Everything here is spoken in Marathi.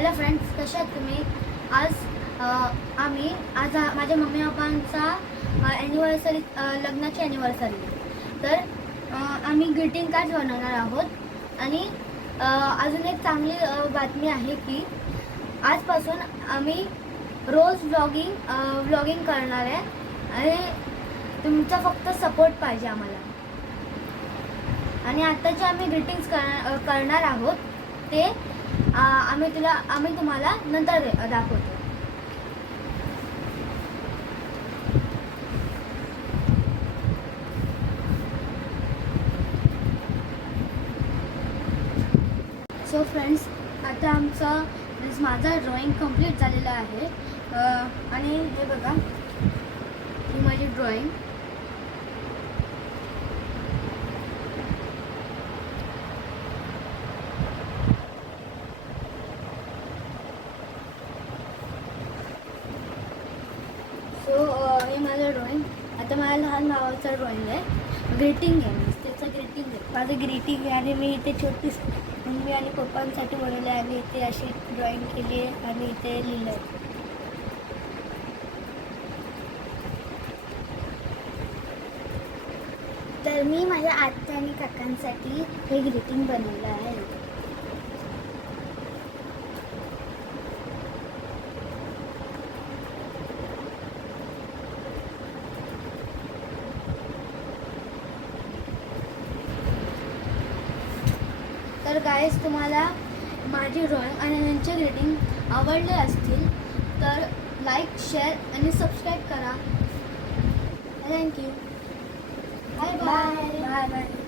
हॅलो फ्रेंड्स, कशा आहात तुम्ही? आज माझ्या मम्मी पप्पांचा ॲनिव्हर्सरी, लग्नाची ॲनिव्हर्सरी. तर आम्ही ग्रीटिंग कार्ड्स बनवणार आहोत. आणि अजून एक चांगली बातमी आहे की आजपासून आम्ही रोज व्लॉगिंग करणार आहे. आणि तुमचा फक्त सपोर्ट पाहिजे आम्हाला. आणि आता जे आम्ही ग्रीटिंग्स करणार आहोत ते आम्ही तुम्हाला नंतर दाखवतो. सो फ्रेंड्स, आता माझा ड्रॉइंग कंप्लीट झालेला आहे. आणि हे बघा, ही माझी ड्रॉइंग. हे माझं ड्रॉइंग. आता माझ्या लहान भावाचं ड्रॉइंग आहे, ग्रीटिंग आहे, त्याचं ग्रीटिंग आहे, माझं ग्रीटिंग आहे. आणि मी इथे छोटी मम्मी आणि पप्पांसाठी बनवले आहे. आणि इथे अशी ड्रॉइंग केली आहे आणि इथे लिहिलं आहे. तर मी माझ्या आत्या आणि काकांसाठी हे ग्रीटिंग बनवलं आहे. तर गाईज, तुम्हाला माझी ड्रॉइंग आणि यांचे ग्रीटिंग आवडले असतील तर लाईक, शेअर आणि सबस्क्राईब करा. Thank you. Bye bye. Bye bye.